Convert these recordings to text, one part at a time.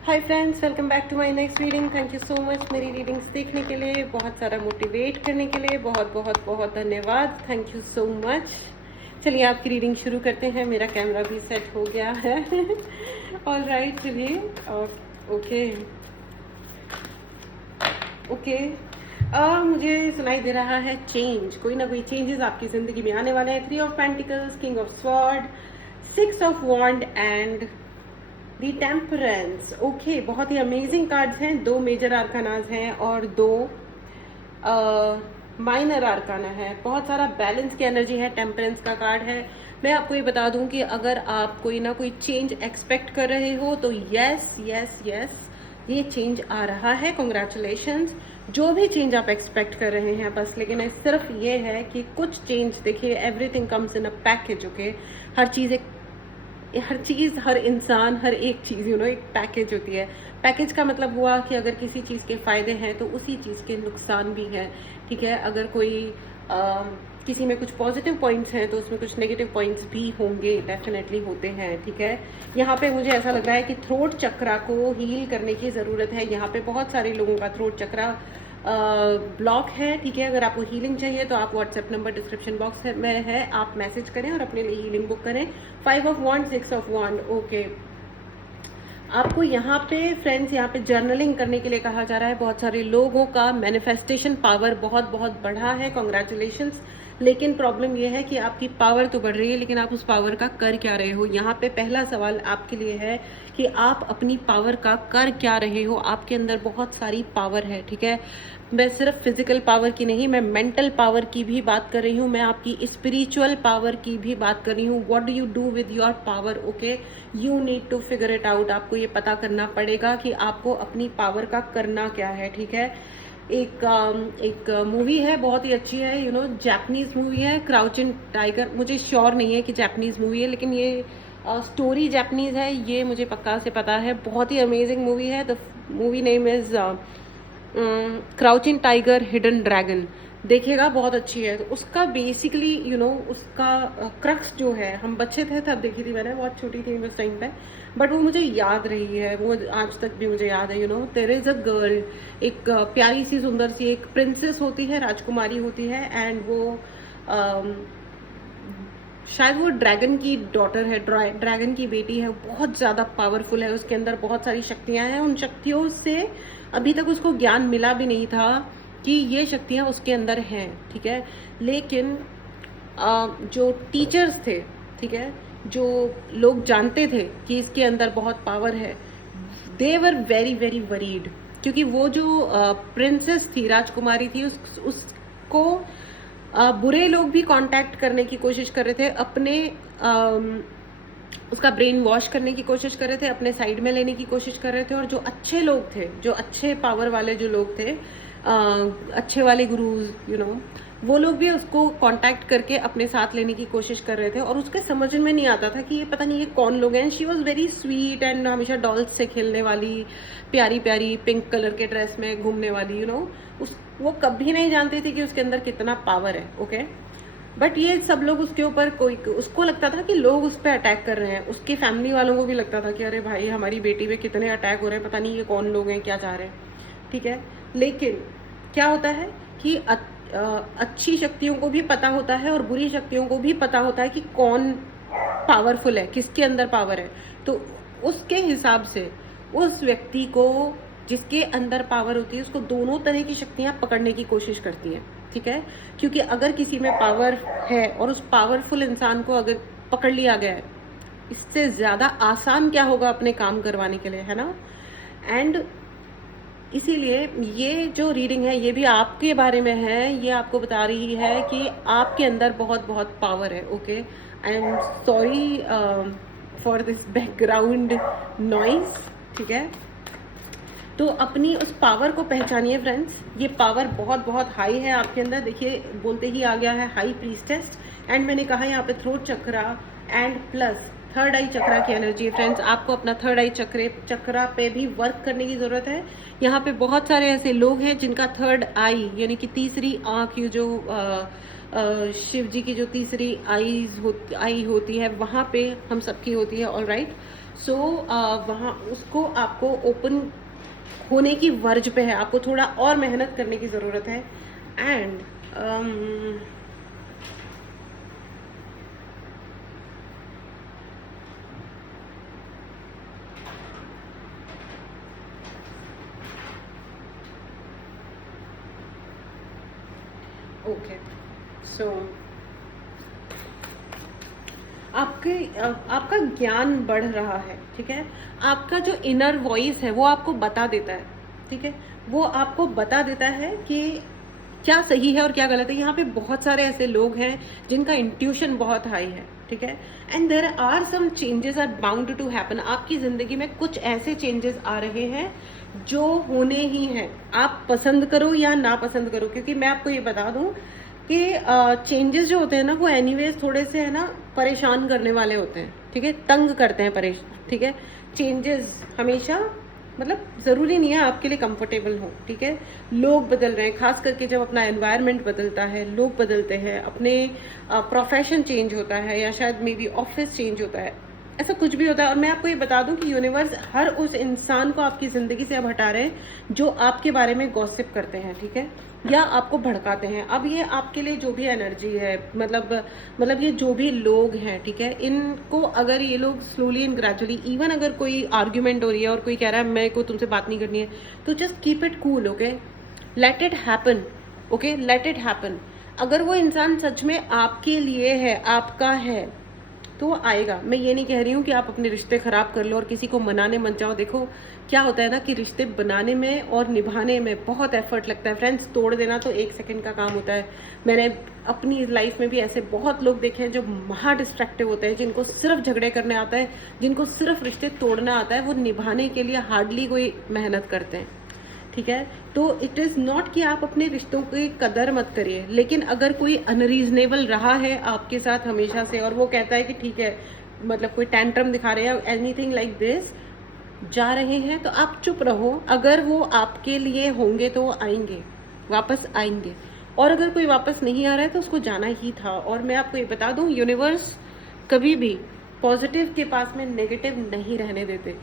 Hi friends, welcome back to my next reading. Thank you so much मेरी readings देखने के लिए, बहुत सारा मोटिवेट करने के लिए बहुत बहुत बहुत धन्यवाद। Thank you so much. चलिए आपकी रीडिंग शुरू करते हैं। मेरा कैमरा भी सेट हो गया है। ऑल राइट, चलिए। Okay okay. मुझे सुनाई दे रहा है चेंज, कोई ना कोई चेंजेस आपकी ज़िंदगी में आने वाले हैं। 3 of pentacles, king of sword, 6 of wand and the temperance. Okay, बहुत ही अमेजिंग कार्ड्स हैं। 2 मेजर आर्कानाज हैं और 2 माइनर आर्काना है। बहुत सारा बैलेंस की एनर्जी है। टेम्परेंस का कार्ड है। मैं आपको ये बता दूं कि अगर आप कोई ना कोई चेंज एक्सपेक्ट कर रहे हो तो यस यस यस, ये चेंज आ रहा है। कॉन्ग्रेचुलेशंस। जो भी चेंज आप एक्सपेक्ट कर रहे हैं बस, लेकिन सिर्फ ये है कि कुछ चेंज, देखिए everything comes in a package. Okay, हर चीज़, हर इंसान, हर एक चीज़ एक पैकेज होती है। पैकेज का मतलब हुआ कि अगर किसी चीज़ के फ़ायदे हैं तो उसी चीज़ के नुकसान भी हैं। ठीक है, अगर किसी में कुछ पॉजिटिव पॉइंट्स हैं तो उसमें कुछ नेगेटिव पॉइंट्स भी होंगे, डेफिनेटली होते हैं। ठीक है, यहाँ पे मुझे ऐसा लग रहा है कि थ्रोट चक्रा को हील करने की ज़रूरत है। यहाँ पे बहुत सारे लोगों का थ्रोट चक्रा ब्लॉक है। ठीक है, अगर आपको हीलिंग चाहिए तो आप व्हाट्सएप नंबर डिस्क्रिप्शन बॉक्स में है, आप मैसेज करें और अपने लिए हीलिंग बुक करें। 5 of wand, 6 of wand. Okay, आपको यहाँ पे फ्रेंड्स, यहाँ पे जर्नलिंग करने के लिए कहा जा रहा है। बहुत सारे लोगों का मैनिफेस्टेशन पावर बहुत बहुत बढ़ा है। कॉन्ग्रेचुलेशंस। लेकिन प्रॉब्लम ये है कि आपकी पावर तो बढ़ रही है, लेकिन आप उस पावर का कर क्या रहे हो। यहाँ पे पहला सवाल आपके लिए है कि आप अपनी पावर का कर क्या रहे हो। आपके अंदर बहुत सारी पावर है। ठीक है, मैं सिर्फ फिजिकल पावर की नहीं, मैं मेंटल पावर की भी बात कर रही हूँ, मैं आपकी स्पिरिचुअल पावर की भी बात कर रही हूँ। What do you do with your power? Okay, you need to figure it out. आपको ये पता करना पड़ेगा कि आपको अपनी पावर का करना क्या है। ठीक है, एक मूवी है, बहुत ही अच्छी है, जापानीज मूवी है, क्राउचिंग टाइगर। मुझे श्योर नहीं है कि जापानीज मूवी है, लेकिन ये स्टोरी जापानीज है, ये मुझे पक्का से पता है। बहुत ही अमेजिंग मूवी है। The movie name is crouching tiger hidden dragon. देखिएगा, बहुत अच्छी है। तो उसका बेसिकली उसका क्रक्स जो है, हम बच्चे थे तब देखी थी मैंने, बहुत छोटी थी उस टाइम पे, बट वो मुझे याद रही है, वो आज तक भी मुझे याद है। देयर इज अ गर्ल, एक प्यारी सी सुंदर सी एक प्रिंसेस होती है, राजकुमारी होती है, एंड वो शायद वो ड्रैगन की डॉटर है, ड्रैगन की बेटी है। बहुत ज़्यादा पावरफुल है, उसके अंदर बहुत सारी शक्तियां हैं। उन शक्तियों से अभी तक उसको ज्ञान मिला भी नहीं था कि ये शक्तियां उसके अंदर हैं। ठीक है, लेकिन जो टीचर्स थे, ठीक है, जो लोग जानते थे कि इसके अंदर बहुत पावर है, दे वर वेरी वेरी वरीड, क्योंकि वो जो प्रिंसेस थी, राजकुमारी थी, उसको बुरे लोग भी कांटेक्ट करने की कोशिश कर रहे थे, अपने उसका ब्रेन वॉश करने की कोशिश कर रहे थे, अपने साइड में लेने की कोशिश कर रहे थे। और जो अच्छे लोग थे, जो अच्छे पावर वाले जो लोग थे, अच्छे वाले गुरुज, वो लोग भी उसको कांटेक्ट करके अपने साथ लेने की कोशिश कर रहे थे। और उसके समझ में नहीं आता था कि ये पता नहीं ये कौन लोग हैं। She was very sweet and हमेशा डॉल्स से खेलने वाली, प्यारी प्यारी पिंक कलर के ड्रेस में घूमने वाली, वो कभी नहीं जानती थी कि उसके अंदर कितना पावर है। ओके, बट ये सब लोग उसके ऊपर, उसको लगता था कि लोग उस पर अटैक कर रहे हैं। उसके फैमिली वालों को भी लगता था कि अरे भाई, हमारी बेटी पे कितने अटैक हो रहे हैं, पता नहीं ये कौन लोग हैं, क्या चाह रहे हैं। ठीक है, लेकिन क्या होता है कि अच्छी शक्तियों को भी पता होता है और बुरी शक्तियों को भी पता होता है कि कौन पावरफुल है, किसके अंदर पावर है। तो उसके हिसाब से उस व्यक्ति को, जिसके अंदर पावर होती है, उसको दोनों तरह की शक्तियां पकड़ने की कोशिश करती हैं। ठीक है, क्योंकि अगर किसी में पावर है और उस पावरफुल इंसान को अगर पकड़ लिया गया है, इससे ज़्यादा आसान क्या होगा अपने काम करवाने के लिए, है ना। एंड इसीलिए ये जो रीडिंग है, ये भी आपके बारे में है। ये आपको बता रही है कि आपके अंदर बहुत बहुत पावर है। Okay, I am sorry for this background noise. ठीक है, तो अपनी उस पावर को पहचानिए फ्रेंड्स। ये पावर बहुत बहुत हाई है आपके अंदर। देखिए, बोलते ही आ गया है हाई प्रीस्टेस, एंड मैंने कहा यहाँ पे throat chakra and plus third eye chakra की एनर्जी है फ्रेंड्स। आपको अपना थर्ड आई चक्रा पे भी वर्क करने की ज़रूरत है। यहाँ पे बहुत सारे ऐसे लोग हैं जिनका थर्ड आई, यानी कि तीसरी आँख, ये जो शिव जी की जो तीसरी आई होती है, वहाँ पे हम सबकी होती है। ऑल राइट, सो वहाँ उसको आपको ओपन होने की वर्ज पे है, आपको थोड़ा और मेहनत करने की ज़रूरत है। एंड ओके, सो आपका ज्ञान बढ़ रहा है, ठीक है। आपका जो इनर वॉइस है वो आपको बता देता है, ठीक है। वो आपको बता देता है कि क्या सही है और क्या गलत है। यहाँ पे बहुत सारे ऐसे लोग हैं जिनका इंट्यूशन बहुत हाई है, ठीक है। And there are some changes are bound to happen. आपकी ज़िंदगी में कुछ ऐसे चेंजेस आ रहे हैं जो होने ही हैं, आप पसंद करो या ना पसंद करो। क्योंकि मैं आपको ये बता दूं कि चेंजेस जो होते हैं ना वो एनीवेज थोड़े से है ना परेशान करने वाले होते हैं, ठीक है, तंग करते हैं, परेशान, ठीक है। चेंजेस हमेशा मतलब ज़रूरी नहीं है आपके लिए कंफर्टेबल हो, ठीक है। लोग बदल रहे हैं, खास करके जब अपना एनवायरनमेंट बदलता है, लोग बदलते हैं, अपने प्रोफेशन चेंज होता है या शायद मे बी ऑफिस चेंज होता है, ऐसा कुछ भी होता है। और मैं आपको ये बता दूं कि यूनिवर्स हर उस इंसान को आपकी ज़िंदगी से अब हटा रहे हैं जो आपके बारे में गॉसिप करते हैं, ठीक है, या आपको भड़काते हैं। अब ये आपके लिए जो भी एनर्जी है, मतलब ये जो भी लोग हैं, ठीक है, इनको अगर ये लोग स्लोली एंड ग्रेजुअली, इवन अगर कोई आर्ग्यूमेंट हो रही है और कोई कह रहा है मेरे को तुमसे बात नहीं करनी है, तो just keep it cool, okay, let it happen, okay, let it happen. अगर वो इंसान सच में आपके लिए है, आपका है, तो वो आएगा। मैं ये नहीं कह रही हूँ कि आप अपने रिश्ते खराब कर लो और किसी को मनाने मत जाओ। देखो क्या होता है ना कि रिश्ते बनाने में और निभाने में बहुत एफर्ट लगता है फ्रेंड्स। तोड़ देना तो 1 सेकंड का काम होता है। मैंने अपनी लाइफ में भी ऐसे बहुत लोग देखे हैं जो महा डिस्ट्रैक्टिव होते हैं, जिनको सिर्फ झगड़े करने आता है, जिनको सिर्फ रिश्ते तोड़ना आता है, वो निभाने के लिए हार्डली कोई मेहनत करते हैं, ठीक है। तो इट इज़ नॉट कि आप अपने रिश्तों की कदर मत करिए, लेकिन अगर कोई अनरीजनेबल रहा है आपके साथ हमेशा से और वो कहता है कि ठीक है, मतलब कोई टेंट्रम दिखा रहे हैं, एनीथिंग लाइक दिस, जा रहे हैं, तो आप चुप रहो। अगर वो आपके लिए होंगे तो वो आएंगे, वापस आएंगे। और अगर कोई वापस नहीं आ रहा है तो उसको जाना ही था। और मैं आपको ये बता दूं, यूनिवर्स कभी भी पॉजिटिव के पास में नेगेटिव नहीं रहने देते,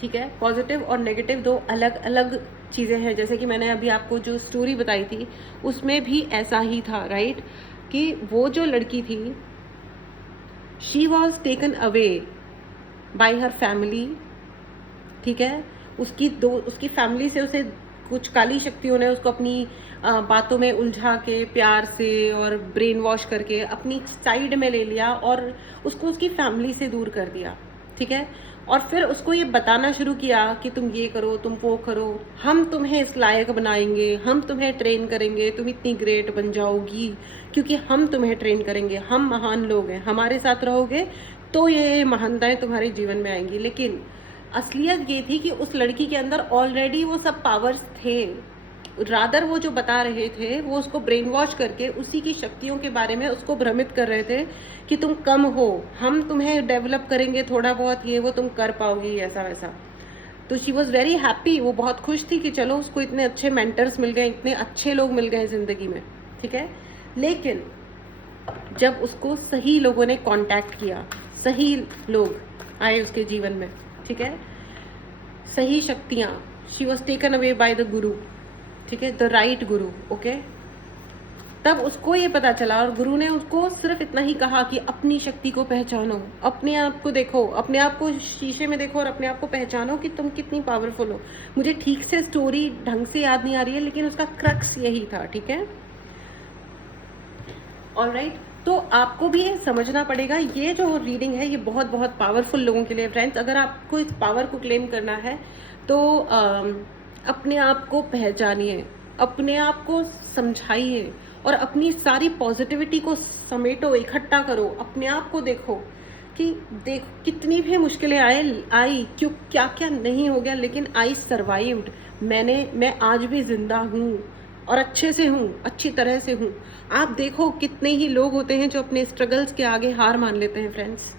ठीक है। पॉजिटिव और नेगेटिव 2 अलग अलग चीज़ें हैं। जैसे कि मैंने अभी आपको जो स्टोरी बताई थी उसमें भी ऐसा ही था, राइट, कि वो जो लड़की थी, she was taken away by her family, ठीक है। उसकी फैमिली से उसे कुछ काली शक्तियों ने उसको अपनी बातों में उलझा के प्यार से और ब्रेन वॉश करके अपनी साइड में ले लिया और उसको उसकी फैमिली से दूर कर दिया, ठीक है। और फिर उसको ये बताना शुरू किया कि तुम ये करो, तुम वो करो, हम तुम्हें इस लायक बनाएंगे, हम तुम्हें ट्रेन करेंगे, तुम इतनी ग्रेट बन जाओगी क्योंकि हम तुम्हें ट्रेन करेंगे, हम महान लोग हैं, हमारे साथ रहोगे तो ये महानताएं तुम्हारे जीवन में आएंगी। लेकिन असलियत ये थी कि उस लड़की के अंदर ऑलरेडी वो सब पावर्स थे। रादर वो जो बता रहे थे वो उसको ब्रेन वॉश करके उसी की शक्तियों के बारे में उसको भ्रमित कर रहे थे कि तुम कम हो, हम तुम्हें डेवलप करेंगे थोड़ा बहुत, ये वो तुम कर पाओगी, ऐसा वैसा। तो शी वॉज वेरी हैप्पी, वो बहुत खुश थी कि चलो उसको इतने अच्छे मेंटर्स मिल गए, इतने अच्छे लोग मिल गए जिंदगी में, ठीक है। लेकिन जब उसको सही लोगों ने कांटेक्ट किया, सही लोग आए उसके जीवन में, ठीक है, सही शक्तियाँ, she was taken away by the गुरु, ठीक है, द राइट गुरु, ओके। तब उसको ये पता चला और गुरु ने उसको सिर्फ इतना ही कहा कि अपनी शक्ति को पहचानो, अपने आप को देखो, अपने आप को शीशे में देखो और अपने आप को पहचानो कि तुम कितनी पावरफुल हो। मुझे ठीक से स्टोरी ढंग से याद नहीं आ रही है, लेकिन उसका क्रक्स यही था, ठीक है, ऑलराइट। तो आपको भी ये समझना पड़ेगा, ये जो रीडिंग है ये बहुत बहुत पावरफुल लोगों के लिए फ्रेंड्स। अगर आपको इस पावर को क्लेम करना है तो अपने आप को पहचानिए, अपने आप को समझाइए और अपनी सारी पॉजिटिविटी को समेटो, इकट्ठा करो, अपने आप को देखो कि कितनी भी मुश्किलें आई क्यों, क्या क्या नहीं हो गया, लेकिन आई सर्वाइव्ड। मैं आज भी जिंदा हूँ और अच्छे से हूँ, अच्छी तरह से हूँ। आप देखो कितने ही लोग होते हैं जो अपने स्ट्रगल्स के आगे हार मान लेते हैं फ्रेंड्स,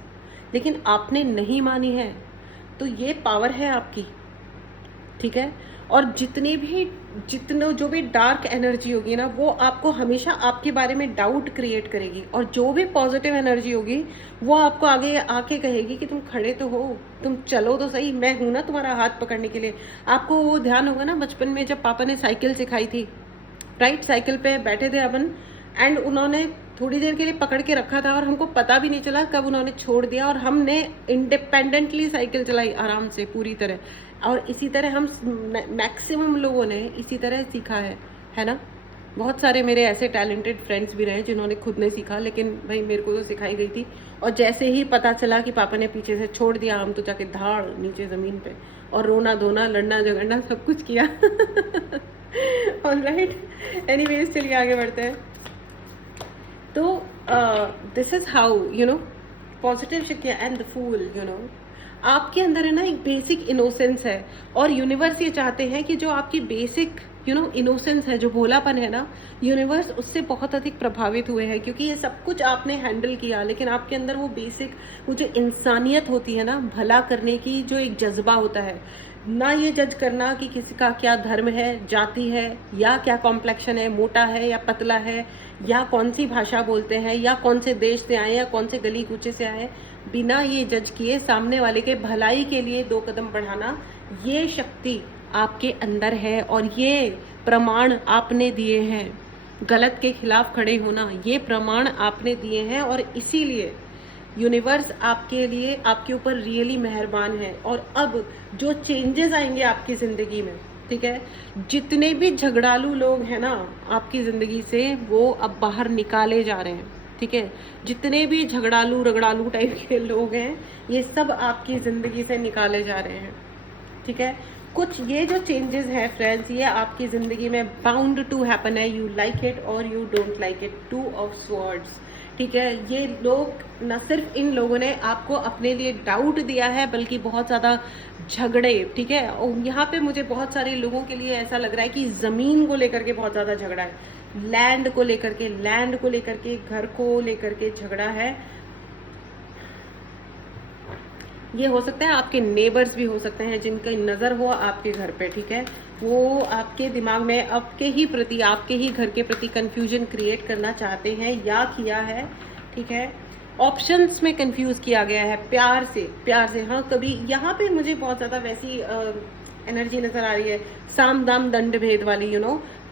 लेकिन आपने नहीं मानी है, तो ये पावर है आपकी, ठीक है। और जितने जो भी डार्क एनर्जी होगी ना, वो आपको हमेशा आपके बारे में डाउट क्रिएट करेगी, और जो भी पॉजिटिव एनर्जी होगी वो आपको आगे आके कहेगी कि तुम खड़े तो हो, तुम चलो तो सही, मैं हूं ना तुम्हारा हाथ पकड़ने के लिए। आपको वो ध्यान होगा ना बचपन में जब पापा ने साइकिल सिखाई थी, राइट, साइकिल पे बैठे थे अपन, एंड उन्होंने थोड़ी देर के लिए पकड़ के रखा था और हमको पता भी नहीं चला कब उन्होंने छोड़ दिया, और हमने इंडिपेंडेंटली साइकिल चलाई आराम से पूरी तरह। और इसी तरह हम मैक्सिमम लोगों ने इसी तरह सीखा है ना। बहुत सारे मेरे ऐसे टैलेंटेड फ्रेंड्स भी रहे जिन्होंने खुद नहीं सीखा, लेकिन भाई मेरे को तो सिखाई गई थी, और जैसे ही पता चला कि पापा ने पीछे से छोड़ दिया, हम तो जाके धाड़ नीचे ज़मीन पे, और रोना धोना लड़ना झगड़ना सब कुछ किया। ऑलराइट, एनीवेज चलिए आगे बढ़ते हैं। तो this is how you know positive शिक्षा and the fool, you know आपके अंदर है ना एक बेसिक इनोसेंस है, और यूनिवर्स ये चाहते हैं कि जो आपकी बेसिक इनोसेंस है, जो भोलापन है ना, यूनिवर्स उससे बहुत अधिक प्रभावित हुए हैं, क्योंकि ये सब कुछ आपने हैंडल किया, लेकिन आपके अंदर वो बेसिक, वो जो इंसानियत होती है ना, भला करने की जो एक जज्बा होता है ना, ये जज करना कि किसी का क्या धर्म है, जाति है, या क्या कॉम्प्लेक्शन है, मोटा है या पतला है, या कौन सी भाषा बोलते हैं, या कौन से देश से आए, या कौन से गली कूचे से आए, बिना ये जज किए सामने वाले के भलाई के लिए 2 कदम बढ़ाना, ये शक्ति आपके अंदर है, और ये प्रमाण आपने दिए हैं। गलत के खिलाफ खड़े होना, ये प्रमाण आपने दिए हैं, और इसीलिए यूनिवर्स आपके लिए, आपके ऊपर रियली मेहरबान है। और अब जो चेंजेस आएंगे आपकी ज़िंदगी में, ठीक है, जितने भी झगड़ालू लोग हैं ना आपकी ज़िंदगी से, वो अब बाहर निकाले जा रहे हैं, ठीक है। जितने भी झगड़ालू रगड़ालू टाइप के लोग हैं, ये सब आपकी ज़िंदगी से निकाले जा रहे हैं, ठीक है। कुछ ये जो चेंजेस हैं फ्रेंड्स, ये आपकी ज़िंदगी में बाउंड टू हैपन है, यू लाइक इट और you don't like it. 2 of swords, ठीक है। ये लोग, न सिर्फ इन लोगों ने आपको अपने लिए डाउट दिया है, बल्कि बहुत ज़्यादा झगड़े, ठीक है। और यहाँ पे मुझे बहुत सारे लोगों के लिए ऐसा लग रहा है कि ज़मीन को लेकर के बहुत ज़्यादा झगड़ा है, लैंड को लेकर के, घर को लेकर के झगड़ा है। ये हो सकता है आपके नेबर्स भी हो सकते हैं, जिनकी नज़र हो आपके घर पे, ठीक है। वो आपके दिमाग में आपके ही घर के प्रति कंफ्यूजन क्रिएट करना चाहते हैं, या किया है, ठीक है। ऑप्शंस में कंफ्यूज किया गया है, प्यार से। हाँ, कभी यहाँ पे मुझे बहुत ज़्यादा वैसी एनर्जी नज़र आ रही है, साम दाम दंड भेद वाली,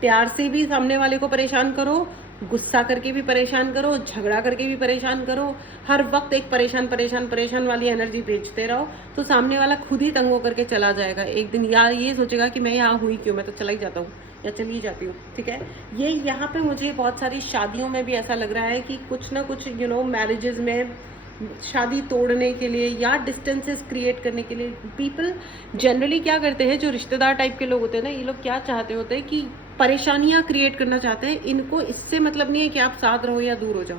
प्यार से भी सामने वाले को परेशान करो, गुस्सा करके भी परेशान करो, झगड़ा करके भी परेशान करो, हर वक्त एक परेशान वाली एनर्जी भेजते रहो, तो सामने वाला खुद ही तंग होकर के चला जाएगा एक दिन, या ये सोचेगा कि मैं यहाँ हुई क्यों, मैं तो चला ही जाता हूँ या चली जाती हूँ, ठीक है। ये यहाँ पे मुझे बहुत सारी शादियों में भी ऐसा लग रहा है कि कुछ ना कुछ मैरिजेज में शादी तोड़ने के लिए या डिस्टेंसेस क्रिएट करने के लिए पीपल जनरली क्या करते हैं, जो रिश्तेदार टाइप के लोग होते हैं ना, ये लोग क्या चाहते होते हैं कि परेशानियां क्रिएट करना चाहते हैं। इनको इससे मतलब नहीं है कि आप साथ रहो या दूर हो जाओ,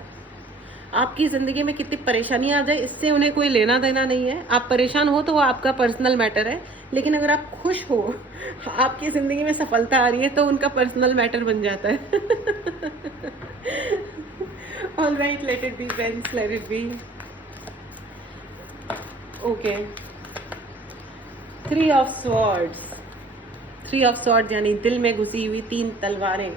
आपकी ज़िंदगी में कितनी परेशानियां आ जाए इससे उन्हें कोई लेना देना नहीं है। आप परेशान हो तो वो आपका पर्सनल मैटर है, लेकिन अगर आप खुश हो, आपकी ज़िंदगी में सफलता आ रही है, तो उनका पर्सनल मैटर बन जाता है। All right, late it be friends, late it B. Okay, 3 of swords यानी दिल में घुसी हुई 3 तलवारें।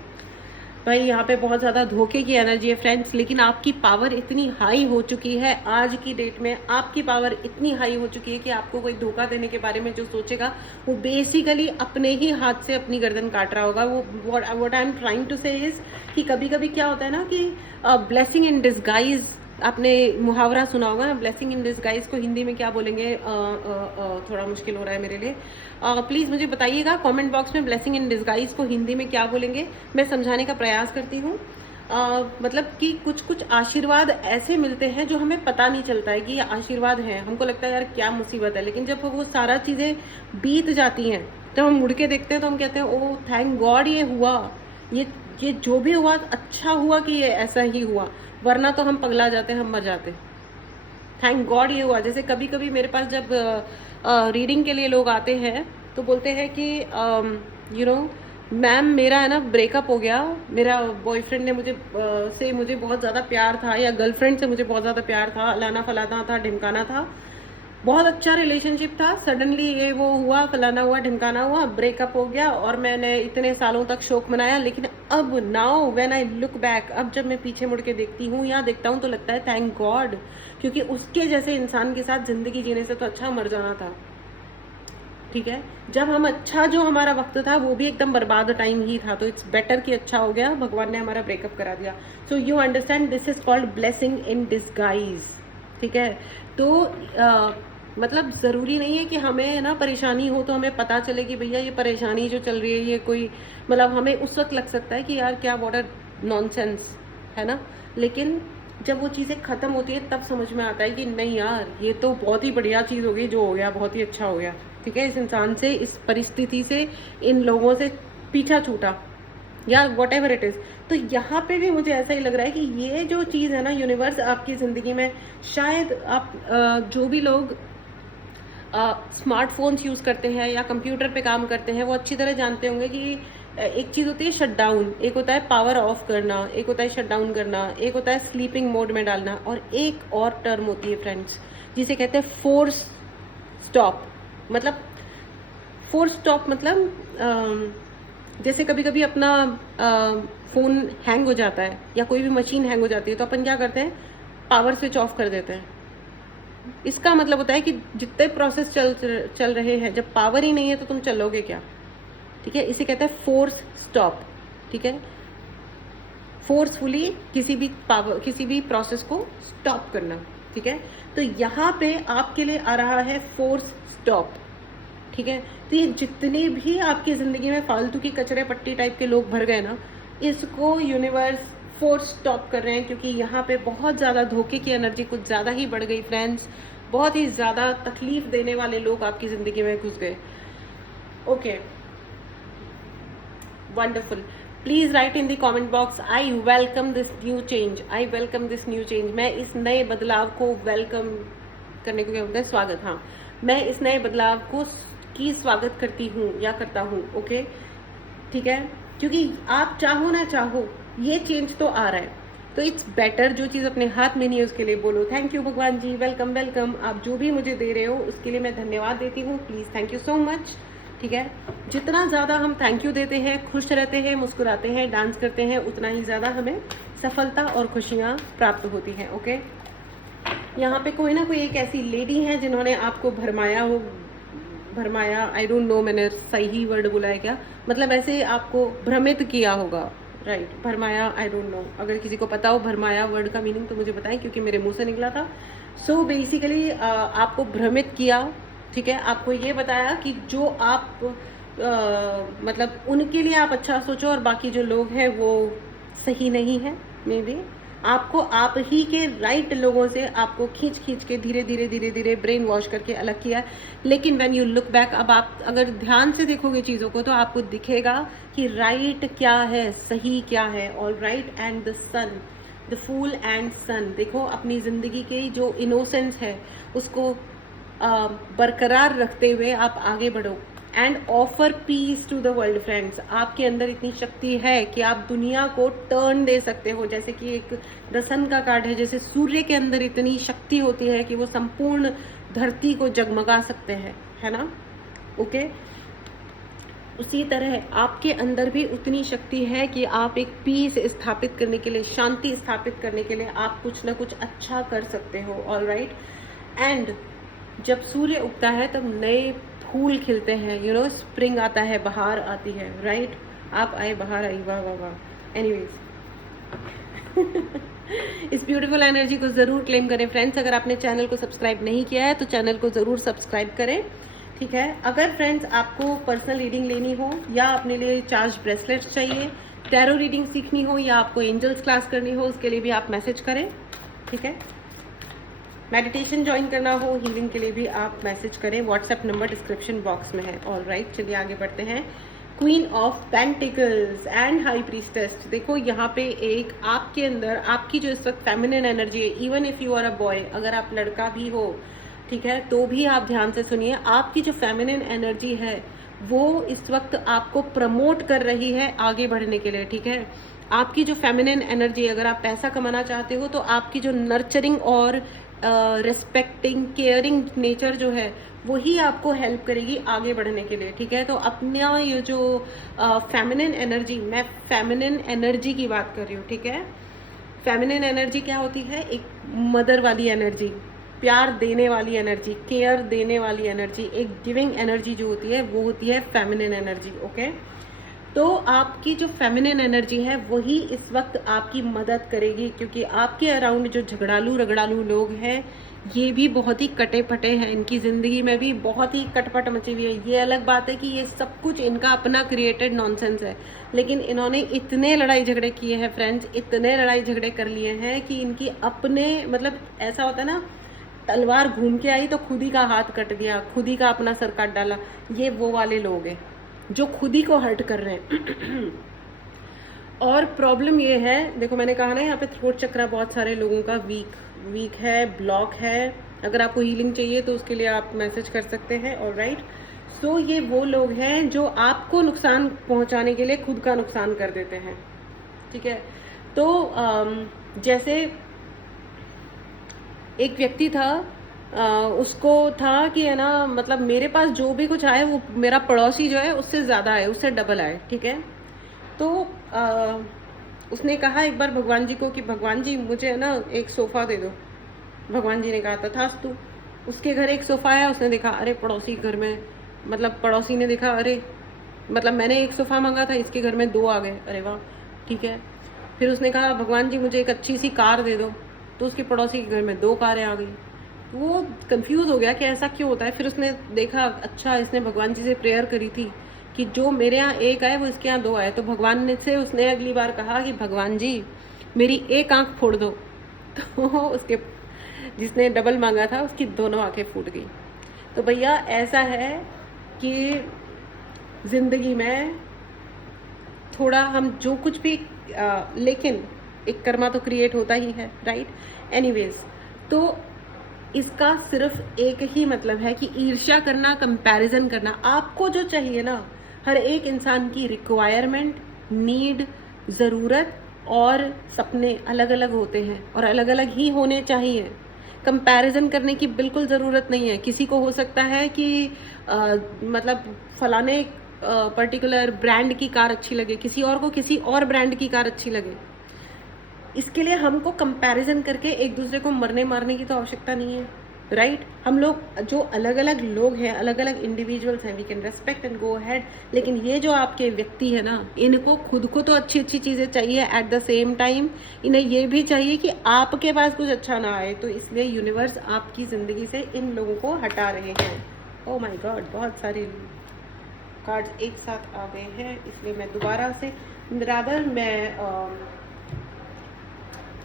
भाई यहाँ पे बहुत ज़्यादा धोखे की एनर्जी है फ्रेंड्स, लेकिन आपकी पावर इतनी हाई हो चुकी है आज की डेट में, आपकी पावर इतनी हाई हो चुकी है कि आपको कोई धोखा देने के बारे में जो सोचेगा, वो बेसिकली अपने ही हाथ से अपनी गर्दन काट रहा होगा। वो what I am trying to say is कि कभी कभी क्या होता है ना कि ब्लेसिंग इन डिस्गाइज, आपने मुहावरा सुना होगा ना, ब्लेसिंग इन डिस्गाइज को हिंदी में क्या बोलेंगे, थोड़ा मुश्किल हो रहा है मेरे लिए, प्लीज़ मुझे बताइएगा कमेंट बॉक्स में, ब्लेसिंग इन डिस्गाइज को हिंदी में क्या बोलेंगे, मैं समझाने का प्रयास करती हूँ। मतलब कि कुछ कुछ आशीर्वाद ऐसे मिलते हैं जो हमें पता नहीं चलता है कि ये आशीर्वाद है, हमको लगता है यार क्या मुसीबत है, लेकिन जब वो सारा चीज़ें बीत जाती हैं, जब हम मुड़ के देखते हैं तो हम कहते हैं ओह थैंक गॉड ये हुआ, ये जो भी हुआ अच्छा हुआ कि ये ऐसा ही हुआ, वरना तो हम पगला जाते, हम मर जाते। थैंक गॉड ये हुआ। जैसे कभी कभी मेरे पास जब रीडिंग के लिए लोग आते हैं तो बोलते हैं कि मैम मेरा है ना ब्रेकअप हो गया, मेरा बॉयफ्रेंड ने मुझे बहुत ज़्यादा प्यार था, या गर्लफ्रेंड से मुझे बहुत ज़्यादा प्यार था, अलाना फलाना था, ढिमकाना था, बहुत अच्छा रिलेशनशिप था, सडनली ये वो हुआ, फलाना हुआ, ढिमकाना हुआ, ब्रेकअप हो गया और मैंने इतने सालों तक शोक मनाया। लेकिन अब now when I look back, अब जब मैं पीछे मुड़ के देखती हूँ या देखता हूँ तो लगता है थैंक गॉड, क्योंकि उसके जैसे इंसान के साथ जिंदगी जीने से तो अच्छा मर जाना था। ठीक है, जब हम अच्छा जो हमारा वक्त था वो भी एकदम बर्बाद टाइम ही था, तो इट्स बेटर कि अच्छा हो गया, भगवान ने हमारा ब्रेकअप करा दिया। So you understand, this is called blessing in disguise. ठीक है, तो मतलब ज़रूरी नहीं है कि हमें ना परेशानी हो तो हमें पता चले कि भैया ये परेशानी जो चल रही है ये कोई, मतलब हमें उस वक्त लग सकता है कि यार क्या व्हाट अ नॉनसेंस है ना, लेकिन जब वो चीज़ें ख़त्म होती है तब समझ में आता है कि नहीं यार ये तो बहुत ही बढ़िया चीज़ हो गई, जो हो गया बहुत ही अच्छा हो गया। ठीक है, इस इंसान से, इस परिस्थिति से, इन लोगों से पीछा छूटा या वट एवर इट इज़। तो यहाँ पे भी मुझे ऐसा ही लग रहा है कि ये जो चीज़ है ना, यूनिवर्स आपकी ज़िंदगी में, शायद आप जो भी लोग स्मार्टफोन्स यूज़ करते हैं या कंप्यूटर पे काम करते हैं वो अच्छी तरह जानते होंगे कि एक चीज़ होती है शट डाउन, एक होता है पावर ऑफ करना, एक होता है शट डाउन करना, एक होता है स्लीपिंग मोड में डालना, और एक और टर्म होती है फ्रेंड्स जिसे कहते हैं फोर्स स्टॉप। मतलब फोर्स स्टॉप मतलब जैसे कभी कभी अपना फ़ोन हैंग हो जाता है या कोई भी मशीन हैंग हो जाती है तो अपन क्या करते हैं, पावर स्विच ऑफ कर देते हैं। इसका मतलब होता है कि जितने प्रोसेस चल रहे हैं, जब पावर ही नहीं है तो तुम चलोगे क्या। ठीक है, इसे कहते हैं फोर्स स्टॉप। ठीक है, फोर्सफुली किसी भी प्रोसेस को स्टॉप करना। ठीक है, तो यहाँ पे आपके लिए आ रहा है फोर्स स्टॉप। ठीक है, तो ये जितने भी आपकी ज़िंदगी में फालतू की कचरे पट्टी टाइप के लोग भर गए ना, इसको यूनिवर्स फोर्स स्टॉप कर रहे हैं, क्योंकि यहाँ पे बहुत ज़्यादा धोखे की एनर्जी कुछ ज़्यादा ही बढ़ गई फ्रेंड्स, बहुत ही ज़्यादा तकलीफ देने वाले लोग आपकी ज़िंदगी में घुस गए। Okay, wonderful. Please right in the comment box, I welcome this new change, I welcome this new change. मैं इस नए बदलाव को वेलकम करने को क्या बोलते हैं, स्वागत। हाँ, मैं इस नए बदलाव को की स्वागत करती हूँ या करता हूँ। ओके, ठीक है, क्योंकि आप चाहो ना चाहो ये चेंज तो आ रहा है, तो इट्स बेटर जो चीज़ अपने हाथ में नहीं है उसके लिए बोलो थैंक यू भगवान जी, वेलकम वेलकम। आप जो भी मुझे दे रहे हो उसके लिए मैं धन्यवाद देती हूँ, please thank you so much. ठीक है, जितना ज़्यादा हम थैंक यू देते हैं, खुश रहते हैं, मुस्कुराते हैं, डांस करते हैं, उतना ही ज़्यादा हमें सफलता और खुशियाँ प्राप्त होती हैं। ओके, यहाँ पे कोई ना कोई एक ऐसी लेडी है जिन्होंने आपको भरमाया हो, भरमाया, आई डोंट नो मैंने सही ही वर्ड बोला है क्या, मतलब ऐसे आपको भ्रमित किया होगा, राइट, भरमाया, आई डोंट नो, अगर किसी को पता हो भरमाया वर्ड का मीनिंग तो मुझे बताएं, क्योंकि मेरे मुंह से निकला था। सो बेसिकली आपको भ्रमित किया। ठीक है, आपको ये बताया कि जो आप मतलब उनके लिए आप अच्छा सोचो और बाकी जो लोग हैं वो सही नहीं है। मे बी आपको आप ही के राइट लोगों से आपको खींच खींच के धीरे धीरे धीरे धीरे ब्रेन वॉश करके अलग किया है। लेकिन व्हेन यू लुक बैक, अब आप अगर ध्यान से देखोगे चीज़ों को तो आपको दिखेगा कि राइट क्या है, सही क्या है। All right, and the sun, the fool and sun. देखो अपनी ज़िंदगी के जो इनोसेंस है उसको बरकरार रखते हुए आप आगे बढ़ो and offer peace to the world friends. आपके अंदर इतनी शक्ति है कि आप दुनिया को टर्न दे सकते हो, जैसे कि एक द सन का कार्ड है, जैसे सूर्य के अंदर इतनी शक्ति होती है कि वो संपूर्ण धरती को जगमगा सकते हैं, है ना। ओके, उसी तरह आपके अंदर भी उतनी शक्ति है कि आप एक पीस स्थापित करने के लिए, शांति स्थापित करने के लिए आप कुछ ना कुछ अच्छा कर सकते हो। ऑल राइट, एंड जब सूर्य उगता है तब नए फूल खिलते हैं, यू नो, स्प्रिंग आता है, बहार आती है, राइट। आप आए, बहार आई, वाह वाह वाह। एनीवेज इस ब्यूटीफुल एनर्जी को ज़रूर क्लेम करें फ्रेंड्स। अगर आपने चैनल को सब्सक्राइब नहीं किया है तो चैनल को ज़रूर सब्सक्राइब करें। ठीक है, अगर फ्रेंड्स आपको पर्सनल रीडिंग लेनी हो या अपने लिए चार्ज ब्रेसलेट्स चाहिए, टैरो रीडिंग सीखनी हो या आपको एंजल्स क्लास करनी हो, उसके लिए भी आप मैसेज करें। ठीक है, मेडिटेशन ज्वाइन करना हो, हीलिंग के लिए भी आप मैसेज करें, व्हाट्सएप नंबर डिस्क्रिप्शन बॉक्स में है। ऑल राइट, चलिए आगे बढ़ते हैं। Queen of pentacles and high priestess. देखो यहाँ पे एक आपके अंदर आपकी जो इस वक्त फेमिनिन एनर्जी है, even if you are a boy, अगर आप लड़का भी हो, ठीक है, तो भी आप ध्यान से सुनिए, आपकी जो फेमिनिन एनर्जी है वो इस वक्त आपको प्रमोट कर रही है आगे बढ़ने के लिए। ठीक है, आपकी जो फेमिनिन एनर्जी, अगर आप पैसा कमाना चाहते हो तो आपकी जो नर्चरिंग और रिस्पेक्टिंग, केयरिंग नेचर जो है वही आपको हेल्प करेगी आगे बढ़ने के लिए, ठीक है। तो अपना ये जो फेमिनिन एनर्जी, मैं फेमिनिन एनर्जी की बात कर रही हूँ, ठीक है। फेमिनिन एनर्जी क्या होती है? एक मदर वाली एनर्जी, प्यार देने वाली एनर्जी, केयर देने वाली एनर्जी, एक गिविंग एनर्जी जो होती है वो होती है फेमिनिन एनर्जी, ओके। तो आपकी जो फेमिनिन एनर्जी है वही इस वक्त आपकी मदद करेगी, क्योंकि आपके अराउंड जो झगड़ालू रगड़ालू लोग हैं ये भी बहुत ही कटे फटे हैं, इनकी ज़िंदगी में भी बहुत ही कटपट मची हुई है। ये अलग बात है कि ये सब कुछ इनका अपना क्रिएटेड नॉनसेंस है, लेकिन इन्होंने इतने लड़ाई झगड़े किए हैं फ्रेंड्स, इतने लड़ाई झगड़े कर लिए हैं कि इनकी अपने, मतलब ऐसा होता है ना, तलवार घूम के आई तो खुद ही का हाथ कट गया, खुद ही का अपना सर काट डाला। ये वो वाले लोग हैं जो खुद ही को हर्ट कर रहे हैं। और प्रॉब्लम ये है, देखो मैंने कहा ना यहाँ पे थ्रोट चक्रा बहुत सारे लोगों का वीक है, ब्लॉक है। अगर आपको हीलिंग चाहिए तो उसके लिए आप मैसेज कर सकते हैं, ऑलराइट। सो ये वो लोग हैं जो आपको नुकसान पहुंचाने के लिए खुद का नुकसान कर देते हैं, ठीक है। तो जैसे एक व्यक्ति था, उसको था कि है ना, मतलब मेरे पास जो भी कुछ आए वो मेरा पड़ोसी जो है उससे ज़्यादा आए, उससे डबल आए, ठीक है। तो उसने कहा एक बार भगवान जी को कि भगवान जी मुझे है ना एक सोफ़ा दे दो। भगवान जी ने कहा तथास्तु। उसके घर एक सोफ़ा आया, उसने देखा अरे पड़ोसी घर में, मतलब पड़ोसी ने देखा अरे, मतलब मैंने एक सोफ़ा मांगा था, इसके घर में 2 आ गए, अरे वाह, ठीक है। फिर उसने कहा भगवान जी मुझे एक अच्छी सी कार दे दो, तो उसके पड़ोसी के घर में 2 कारें आ गई। वो कंफ्यूज हो गया कि ऐसा क्यों होता है। फिर उसने देखा अच्छा इसने भगवान जी से प्रेयर करी थी कि जो मेरे यहाँ 1 आए वो इसके यहाँ 2 आए। तो भगवान ने से उसने अगली बार कहा कि भगवान जी मेरी एक आंख फोड़ दो। तो उसके जिसने डबल मांगा था उसकी दोनों आंखें फूट गई। तो भैया ऐसा है कि जिंदगी में थोड़ा हम जो कुछ भी लेकिन एक कर्मा तो क्रिएट होता ही है, राइट। एनीवेज, तो इसका सिर्फ एक ही मतलब है कि ईर्ष्या करना, कंपैरिजन करना। आपको जो चाहिए ना, हर एक इंसान की रिक्वायरमेंट, नीड, ज़रूरत और सपने अलग अलग होते हैं और अलग अलग ही होने चाहिए। कंपैरिजन करने की बिल्कुल ज़रूरत नहीं है। किसी को हो सकता है कि मतलब फलाने पर्टिकुलर ब्रांड की कार अच्छी लगे, किसी और को किसी और ब्रांड की कार अच्छी लगे। इसके लिए हमको कंपैरिजन करके एक दूसरे को मरने मारने की तो आवश्यकता नहीं है, राइट। हम लोग जो अलग अलग लोग हैं, अलग अलग इंडिविजुअल्स हैं, we can respect and go ahead. लेकिन ये जो आपके व्यक्ति है ना, इनको खुद को तो अच्छी अच्छी चीज़ें चाहिए, एट द सेम टाइम इन्हें ये भी चाहिए कि आपके पास कुछ अच्छा ना आए। तो इसलिए यूनिवर्स आपकी ज़िंदगी से इन लोगों को हटा रहे हैं। ओह माय गॉड, बहुत सारे कार्ड्स एक साथ आ गए हैं, इसलिए मैं दोबारा से रादर मैं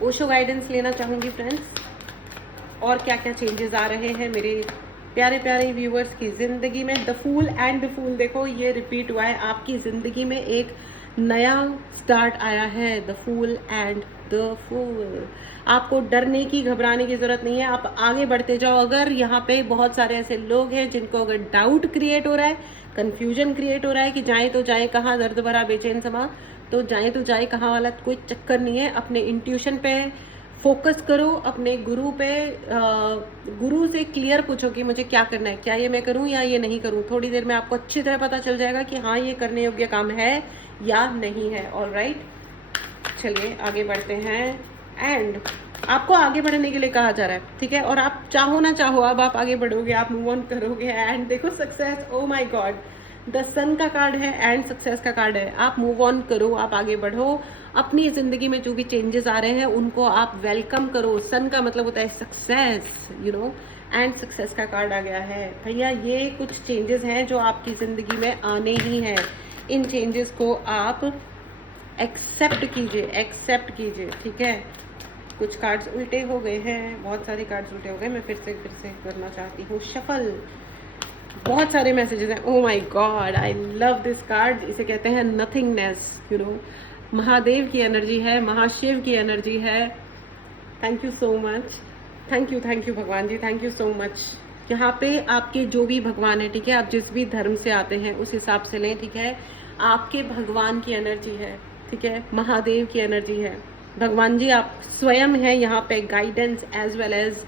ओशो गाइडेंस लेना चाहूँगी फ्रेंड्स। और क्या क्या चेंजेस आ रहे हैं मेरे प्यारे प्यारे व्यूवर्स की ज़िंदगी में। The fool and the fool, देखो ये रिपीट हुआ है, आपकी ज़िंदगी में एक नया स्टार्ट आया है। The fool and the fool. आपको डरने की, घबराने की ज़रूरत नहीं है, आप आगे बढ़ते जाओ। अगर यहाँ पे बहुत सारे ऐसे लोग हैं जिनको अगर डाउट क्रिएट हो रहा है, कन्फ्यूजन क्रिएट हो रहा है कि जाएँ तो जाएँ कहाँ, दर्द भरा बेचैन समा, तो जाएँ तो जाए कहाँ वाला कोई चक्कर नहीं है। अपने इंट्यूशन पे फोकस करो, अपने गुरु पे, गुरु से क्लियर पूछो कि मुझे क्या करना है, क्या ये मैं करूं या ये नहीं करूं। थोड़ी देर में आपको अच्छी तरह पता चल जाएगा कि हाँ ये करने योग्य काम है या नहीं है। ऑलराइट, चलिए आगे बढ़ते हैं। एंड आपको आगे बढ़ने के लिए कहा जा रहा है, ठीक है। और आप चाहो ना चाहो अब आप आगे बढ़ोगे, आप मूव ऑन करोगे। एंड देखो success, oh my god, the sun का कार्ड है एंड सक्सेस का कार्ड है। आप मूव ऑन करो, आप आगे बढ़ो, अपनी ज़िंदगी में जो भी चेंजेस आ रहे हैं उनको आप वेलकम करो। सन का मतलब होता है success, you know, and success का कार्ड आ गया है। भैया ये कुछ चेंजेस हैं जो आपकी ज़िंदगी में आने ही हैं। इन चेंजेस को आप एक्सेप्ट कीजिए, ठीक है। कुछ कार्ड्स उल्टे हो गए हैं, बहुत सारे कार्ड्स उल्टे हो गए। मैं फिर से करना चाहती हूँ शफल। बहुत सारे मैसेजेस हैं। Oh my God, I love this card. इसे कहते हैं नथिंगनेस, यू नो। महादेव की एनर्जी है, महाशिव की एनर्जी है। Thank you so much, thank you भगवान जी, थैंक यू सो मच। यहाँ पे आपके जो भी भगवान है, ठीक है, आप जिस भी धर्म से आते हैं उस हिसाब से लें, ठीक है। आपके भगवान की एनर्जी है, ठीक है, महादेव की एनर्जी है। भगवान जी आप स्वयं हैं यहाँ पे, guidance as well as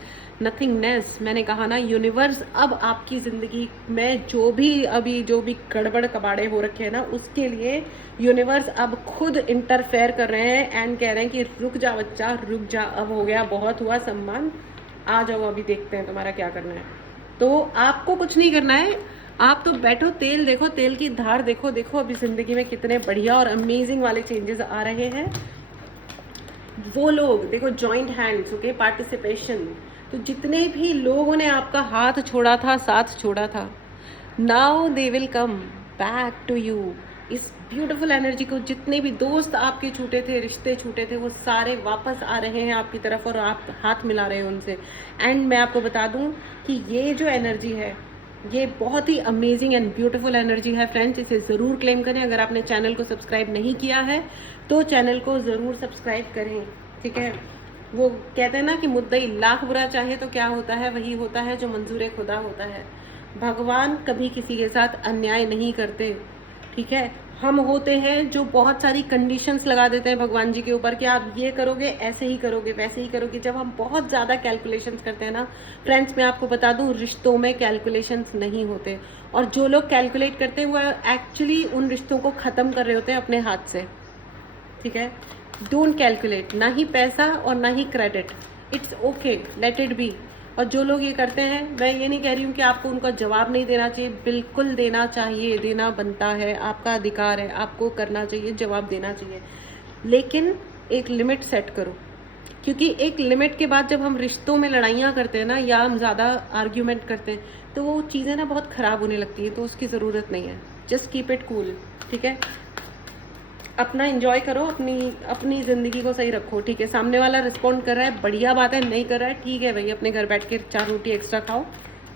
nothingness. मैंने कहा ना, यूनिवर्स अब आपकी ज़िंदगी में जो भी गड़बड़ कबाड़े हो रखे हैं ना, उसके लिए यूनिवर्स अब खुद इंटरफेयर कर रहे हैं एंड कह रहे हैं कि रुक जा बच्चा, रुक जा, अब हो गया, बहुत हुआ सम्मान, आ जाओ अभी देखते हैं तुम्हारा क्या करना है। तो आपको कुछ नहीं करना है, आप तो बैठो, तेल देखो, तेल की धार देखो, देखो अभी ज़िंदगी में कितने बढ़िया और अमेजिंग वाले चेंजेस आ रहे हैं। वो लोग देखो, जॉइंट हैंड्स, ओके, पार्टिसिपेशन। तो जितने भी लोगों ने आपका हाथ छोड़ा था, साथ छोड़ा था, now they will come back to you. इस ब्यूटीफुल एनर्जी को, जितने भी दोस्त आपके छूटे थे, रिश्ते छूटे थे, वो सारे वापस आ रहे हैं आपकी तरफ और आप हाथ मिला रहे हो उनसे। एंड मैं आपको बता दूं कि ये जो एनर्जी है, ये बहुत ही अमेजिंग एंड ब्यूटीफुल एनर्जी है फ्रेंड्स। इसे ज़रूर क्लेम करें। अगर आपने चैनल को सब्सक्राइब नहीं किया है तो चैनल को ज़रूर सब्सक्राइब करें, ठीक है। वो कहते हैं ना कि मुद्दई लाख बुरा चाहे तो क्या होता है, वही होता है जो मंजूर खुदा होता है। भगवान कभी किसी के साथ अन्याय नहीं करते, ठीक है। हम होते हैं जो बहुत सारी कंडीशंस लगा देते हैं भगवान जी के ऊपर कि आप ये करोगे, ऐसे ही करोगे, वैसे ही करोगे। जब हम बहुत ज़्यादा कैलकुलेशंस करते हैं ना फ्रेंड्स, मैं आपको बता दूं, रिश्तों में कैलकुलेशंस नहीं होते। और जो लोग कैलकुलेट करते हैं वो एक्चुअली उन रिश्तों को ख़त्म कर रहे होते हैं अपने हाथ से, ठीक है। डोंट कैलकुलेट, ना ही पैसा और ना ही credit. It's okay, let it be. और जो लोग ये करते हैं, मैं ये नहीं कह रही हूँ कि आपको उनका जवाब नहीं देना चाहिए, बिल्कुल देना चाहिए, देना बनता है, आपका अधिकार है, आपको करना चाहिए, जवाब देना चाहिए, लेकिन एक लिमिट सेट करो। क्योंकि एक लिमिट के बाद जब हम रिश्तों में लड़ाइयाँ करते हैं ना, या हम ज़्यादा आर्ग्यूमेंट करते हैं, तो वो चीज़ें ना बहुत ख़राब होने लगती हैं, तो उसकी ज़रूरत नहीं है। जस्ट कीप इट कूल, ठीक है। अपना एंजॉय करो, अपनी ज़िंदगी को सही रखो, ठीक है। सामने वाला रिस्पॉन्ड कर रहा है, बढ़िया बात है, नहीं कर रहा है, ठीक है भाई, अपने घर बैठ के 4 रोटी एक्स्ट्रा खाओ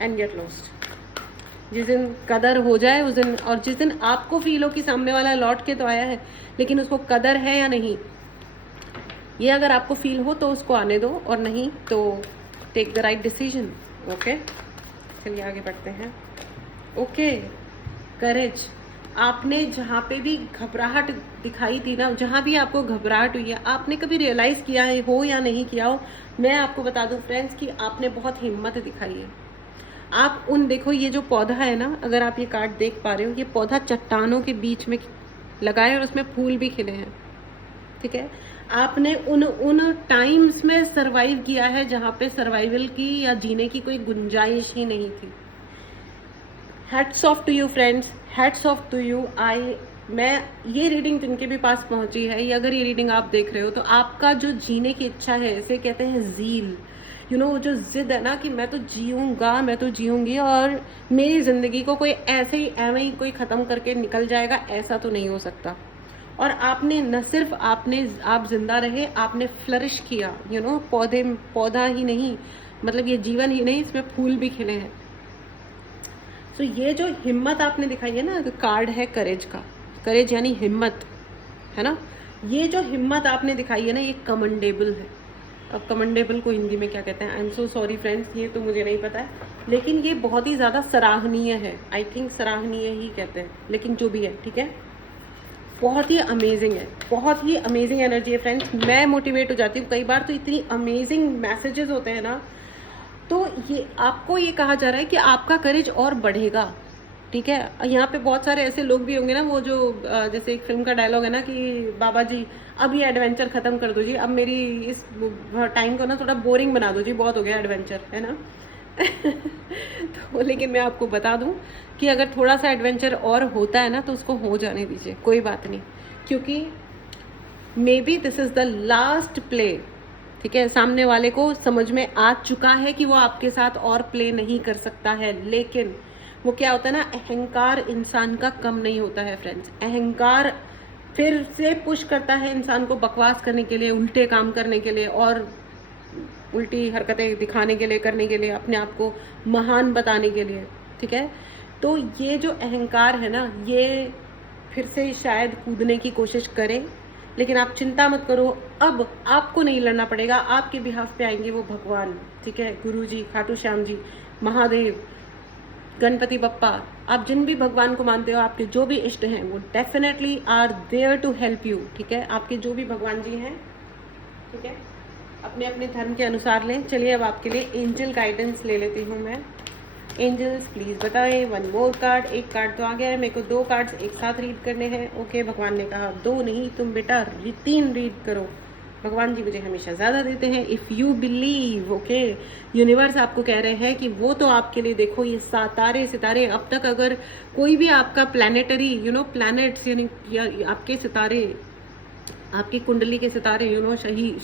एंड गेट लॉस्ट। जिस दिन कदर हो जाए उस दिन, और जिस दिन आपको फील हो कि सामने वाला लौट के तो आया है लेकिन उसको कदर है या नहीं, ये अगर आपको फील हो तो उसको आने दो, और नहीं तो take the right decision, okay. चलिए आगे बढ़ते हैं। Okay, courage. आपने जहाँ पे भी घबराहट दिखाई थी ना, जहाँ भी आपको घबराहट हुई है, आपने कभी रियलाइज़ किया है हो या नहीं किया हो, मैं आपको बता दूं फ्रेंड्स कि आपने बहुत हिम्मत दिखाई है। आप देखो, ये जो पौधा है ना, अगर आप ये कार्ड देख पा रहे हो, ये पौधा चट्टानों के बीच में लगा है और उसमें फूल भी खिले हैं, ठीक है। आपने उन टाइम्स में सर्वाइव किया है जहाँ पे सर्वाइवल की या जीने की कोई गुंजाइश ही नहीं थी। Hats off to you friends, hats off to you. मैं ये रीडिंग जिनके भी पास पहुंची है, या अगर ये रीडिंग आप देख रहे हो, तो आपका जो जीने की इच्छा है, इसे कहते हैं ज़ील, यू नो, जो जिद है ना कि मैं तो जीऊँगा, मैं तो जीऊँगी, और मेरी ज़िंदगी को कोई ऐसे ही एवं ही कोई ख़त्म करके निकल जाएगा, ऐसा तो नहीं हो सकता। और आपने न सिर्फ आप जिंदा रहे, आपने फ्लरिश किया, यू नो, पौधा ही नहीं, मतलब ये जीवन ही नहीं, इसमें फूल भी खिले हैं। तो ये जो हिम्मत आपने दिखाई है ना, कार्ड है करेज का, करेज यानी हिम्मत, है ना। ये जो हिम्मत आपने दिखाई है ना, ये कमेंडेबल है। अब कमेंडेबल को हिंदी में क्या कहते हैं, I am so sorry friends, ये तो मुझे नहीं पता है, लेकिन ये बहुत ही ज़्यादा सराहनीय है। आई थिंक सराहनीय ही कहते हैं, लेकिन जो भी है, ठीक है। बहुत ही अमेजिंग है, बहुत ही अमेजिंग एनर्जी है फ्रेंड्स। मैं मोटिवेट हो जाती हूँ कई बार, तो इतनी अमेजिंग मैसेजेस होते हैं ना, तो ये आपको ये कहा जा रहा है कि आपका करेज और बढ़ेगा, ठीक है। यहाँ पे बहुत सारे ऐसे लोग भी होंगे ना, वो जो जैसे एक फिल्म का डायलॉग है ना कि बाबा जी अब ये एडवेंचर ख़त्म कर दो जी, अब मेरी इस टाइम को ना थोड़ा बोरिंग बना दो जी, बहुत हो गया एडवेंचर, है ना। तो लेकिन मैं आपको बता दूं कि अगर थोड़ा सा एडवेंचर और होता है ना, तो उसको हो जाने दीजिए, कोई बात नहीं, क्योंकि may be this is the last play, ठीक है। सामने वाले को समझ में आ चुका है कि वो आपके साथ और प्ले नहीं कर सकता है, लेकिन वो क्या होता है ना, अहंकार इंसान का कम नहीं होता है फ्रेंड्स। अहंकार फिर से पुश करता है इंसान को बकवास करने के लिए, उल्टे काम करने के लिए, और उल्टी हरकतें दिखाने के लिए, करने के लिए, अपने आप को महान बताने के लिए, ठीक है। तो ये जो अहंकार है ना, ये फिर से शायद कूदने की कोशिश करे, लेकिन आप चिंता मत करो, अब आपको नहीं लड़ना पड़ेगा, आपके बिहाफ पे आएंगे वो भगवान, ठीक है। गुरु जी, खाटू श्याम जी, महादेव, गणपति बप्पा, आप जिन भी भगवान को मानते हो, आपके जो भी इष्ट हैं, वो definitely are there to help you, ठीक है। आपके जो भी भगवान जी हैं, ठीक है, अपने अपने धर्म के अनुसार लें। चलिए अब आपके लिए एंजल गाइडेंस ले लेती हूँ मैं। एंजल्स प्लीज बताएं, वन मोर कार्ड। एक कार्ड तो आ गया है, मेरे को 2 कार्ड्स एक साथ रीड करने हैं। ओके, भगवान ने कहा 2 नहीं, तुम बेटा 3 रीड करो। भगवान जी मुझे हमेशा ज़्यादा देते हैं। If you believe, okay, universe आपको कह रहे हैं कि वो तो आपके लिए देखो ये तारे सितारे। अब तक अगर कोई भी आपका प्लानिटरी प्लैनेट्स यानी आपके सितारे, आपकी कुंडली के सितारे सही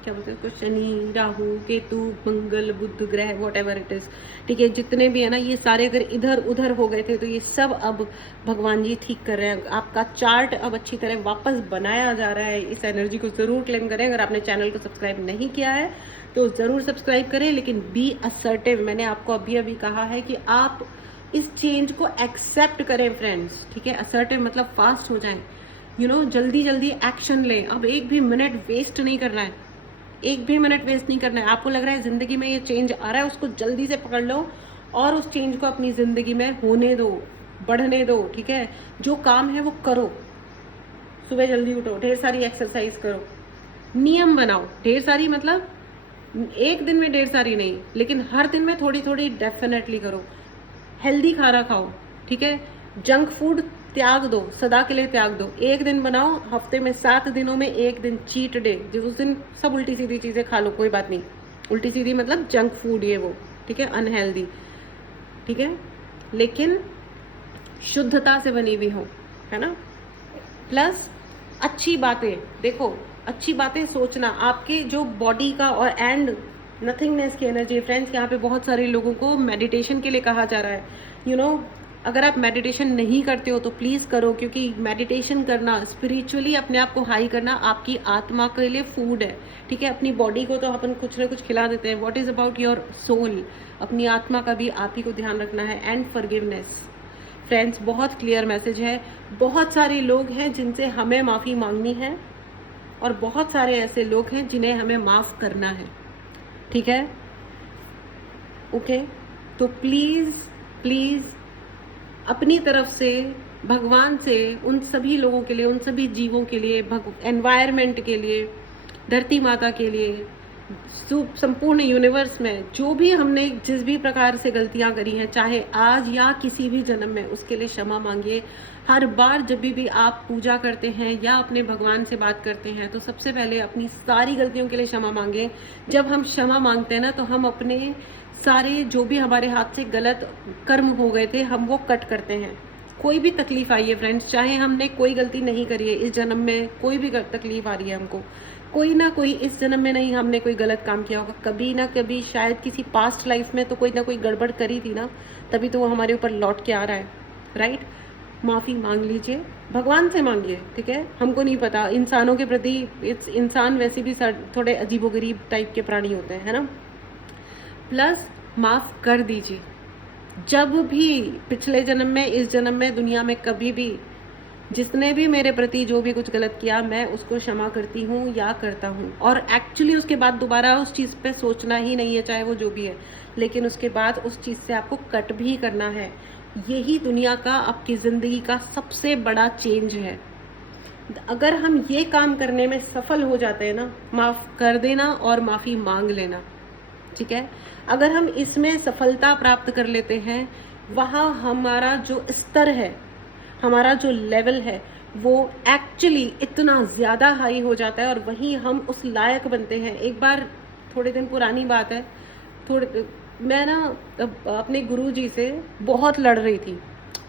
क्या बोलते हैं उसको, शनि, राहु, केतु, मंगल, बुध ग्रह, वॉट एवर इट इज, ठीक है, जितने भी है ना, ये सारे अगर इधर उधर हो गए थे तो ये सब अब भगवान जी ठीक कर रहे हैं। आपका चार्ट अब अच्छी तरह वापस बनाया जा रहा है। इस एनर्जी को जरूर क्लेम करें। अगर आपने चैनल को सब्सक्राइब नहीं किया है तो जरूर सब्सक्राइब करें, लेकिन बी असर्टिव। मैंने आपको अभी अभी कहा है कि आप इस चेंज को एक्सेप्ट करें फ्रेंड्स, ठीक है। असर्टिव मतलब फास्ट हो जाए, जल्दी जल्दी एक्शन लें। अब एक भी मिनट वेस्ट नहीं करना है, एक भी मिनट वेस्ट नहीं करना है। आपको लग रहा है जिंदगी में ये चेंज आ रहा है, उसको जल्दी से पकड़ लो और उस चेंज को अपनी जिंदगी में होने दो, बढ़ने दो, ठीक है। जो काम है वो करो। सुबह जल्दी उठो, ढेर सारी एक्सरसाइज करो, नियम बनाओ, ढेर सारी मतलब एक दिन में ढेर सारी नहीं, लेकिन हर दिन में थोड़ी थोड़ी डेफिनेटली करो। हेल्दी खाना खाओ, ठीक है। जंक फूड त्याग दो, सदा के लिए त्याग दो। एक दिन बनाओ, हफ्ते में 7 दिनों में एक दिन चीट डे, जो उस दिन सब उल्टी सीधी चीजें खा लो, कोई बात नहीं। उल्टी सीधी मतलब जंक फूड, ये वो, ठीक है, अनहेल्दी, ठीक है, लेकिन शुद्धता से बनी हुई हो, है ना। प्लस अच्छी बातें देखो, अच्छी बातें सोचना, आपके जो बॉडी का और एंड नथिंगनेस की एनर्जी। फ्रेंड्स, यहाँ पे बहुत सारे लोगों को मेडिटेशन के लिए कहा जा रहा है। अगर आप मेडिटेशन नहीं करते हो तो प्लीज करो, क्योंकि मेडिटेशन करना, स्पिरिचुअली अपने आप को हाई करना आपकी आत्मा के लिए फूड है, ठीक है। अपनी बॉडी को तो अपन कुछ ना कुछ खिला देते हैं, what is about your soul, अपनी आत्मा का भी आप ही को ध्यान रखना है। एंड फॉरगिवनेस फ्रेंड्स, बहुत क्लियर मैसेज है। बहुत सारे लोग हैं जिनसे हमें माफी मांगनी है और बहुत सारे ऐसे लोग हैं जिन्हें हमें माफ करना है, ठीक है, ओके। तो प्लीज प्लीज अपनी तरफ से भगवान से उन सभी लोगों के लिए, उन सभी जीवों के लिए, एनवायरनमेंट के लिए, धरती माता के लिए, संपूर्ण यूनिवर्स में जो भी हमने जिस भी प्रकार से गलतियां करी हैं, चाहे आज या किसी भी जन्म में, उसके लिए क्षमा मांगिए। हर बार जब भी आप पूजा करते हैं या अपने भगवान से बात करते हैं तो सबसे पहले अपनी सारी गलतियों के लिए क्षमा मांगे। जब हम क्षमा मांगते हैं ना, तो हम अपने सारे जो भी हमारे हाथ से गलत कर्म हो गए थे, हम वो कट करते हैं। कोई भी तकलीफ आई है फ्रेंड्स, चाहे हमने कोई गलती नहीं करी है इस जन्म में, कोई भी तकलीफ आ रही है हमको, कोई ना कोई इस जन्म में नहीं हमने कोई गलत काम किया होगा, कभी ना कभी शायद किसी पास्ट लाइफ में तो कोई ना कोई गड़बड़ करी थी ना, तभी तो वो हमारे ऊपर लौट के आ रहा है, राइट। माफी मांग लीजिए, भगवान से मांगिए, ठीक है। हमको नहीं पता, इंसानों के प्रति इंसान वैसे भी थोड़े अजीबोगरीब टाइप के प्राणी होते हैं, है ना। प्लस माफ कर दीजिए। जब भी पिछले जन्म में, इस जन्म में, दुनिया में कभी भी जिसने भी मेरे प्रति जो भी कुछ गलत किया, मैं उसको क्षमा करती हूँ या करता हूँ। और एक्चुअली उसके बाद दोबारा उस चीज़ पे सोचना ही नहीं है, चाहे वो जो भी है, लेकिन उसके बाद उस चीज़ से आपको कट भी करना है। यही दुनिया का, आपकी ज़िंदगी का सबसे बड़ा चेंज है। अगर हम ये काम करने में सफल हो जाते हैं ना, माफ़ कर देना और माफ़ी मांग लेना, ठीक है, अगर हम इसमें सफलता प्राप्त कर लेते हैं, वहाँ हमारा जो स्तर है, हमारा जो लेवल है, वो एक्चुअली इतना ज़्यादा हाई हो जाता है और वहीं हम उस लायक बनते हैं। एक बार, थोड़े दिन पुरानी बात है, मैं ना अपने गुरुजी से बहुत लड़ रही थी।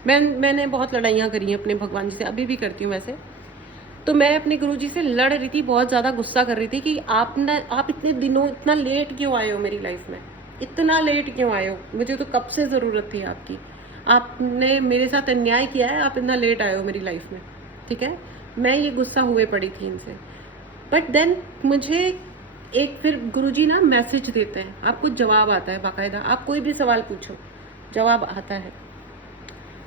मैंने बहुत लड़ाइयाँ करी हैं अपने भगवान जी से, अभी भी करती हूँ वैसे। तो मैं अपने गुरुजी से लड़ रही थी, बहुत ज़्यादा गुस्सा कर रही थी कि आप इतने दिनों इतना लेट क्यों आए हो मेरी लाइफ में, इतना लेट क्यों आए हो, मुझे तो कब से ज़रूरत थी आपकी, आपने मेरे साथ अन्याय किया है, आप इतना लेट आए हो मेरी लाइफ में, ठीक है। मैं ये गुस्सा हुए पड़ी थी इनसे। बट देन मुझे एक फिर गुरुजी ना मैसेज देते हैं, आपको जवाब आता है बाकायदा, आप कोई भी सवाल पूछो जवाब आता है।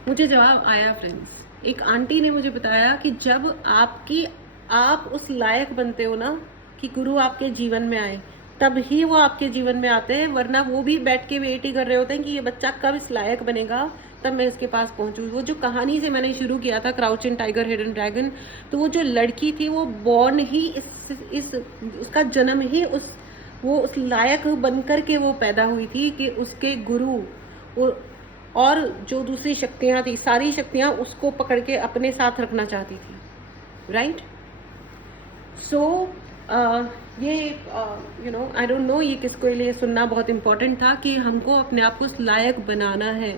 मुझे जवाब आया फ्रेंड्स। एक आंटी ने मुझे बताया कि जब आप उस लायक बनते हो ना कि गुरु आपके जीवन में आए, तब ही वो आपके जीवन में आते हैं, वरना वो भी बैठ के वेट ही कर रहे होते हैं कि ये बच्चा कब इस लायक बनेगा, तब मैं इसके पास पहुंचूं। वो जो कहानी से मैंने शुरू किया था, क्राउचिंग टाइगर हिडन ड्रैगन, तो वो जो लड़की थी वो बॉर्न ही उसका जन्म ही उस वो उस लायक बनकर के वो पैदा हुई थी कि उसके गुरु और जो दूसरी शक्तियाँ थी, सारी शक्तियाँ उसको पकड़ के अपने साथ रखना चाहती थी, राइट। सो ये आई डोंट नो ये किसको लिए सुनना बहुत इम्पोर्टेंट था कि हमको अपने आप को उस लायक बनाना है,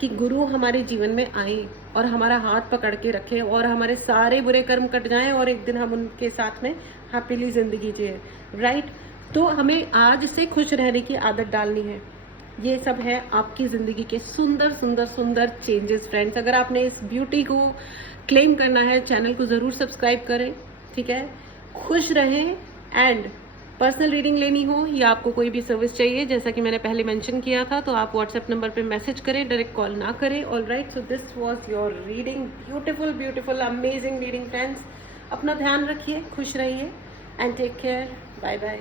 कि गुरु हमारे जीवन में आए और हमारा हाथ पकड़ के रखे और हमारे सारे बुरे कर्म कट जाएं और एक दिन हम उनके साथ में हैप्पीली जिंदगी जिए, राइट। तो हमें आज से खुश रहने की आदत डालनी है। ये सब है आपकी ज़िंदगी के सुंदर सुंदर सुंदर चेंजेस फ्रेंड्स। अगर आपने इस ब्यूटी को क्लेम करना है, चैनल को ज़रूर सब्सक्राइब करें, ठीक है। खुश रहें। एंड पर्सनल रीडिंग लेनी हो या आपको कोई भी सर्विस चाहिए, जैसा कि मैंने पहले मेंशन किया था, तो आप व्हाट्सएप नंबर पे मैसेज करें, डायरेक्ट कॉल ना करें। All right, so this was your reading, beautiful beautiful amazing reading friends. अपना ध्यान रखिए, खुश रहिए and take care. Bye bye.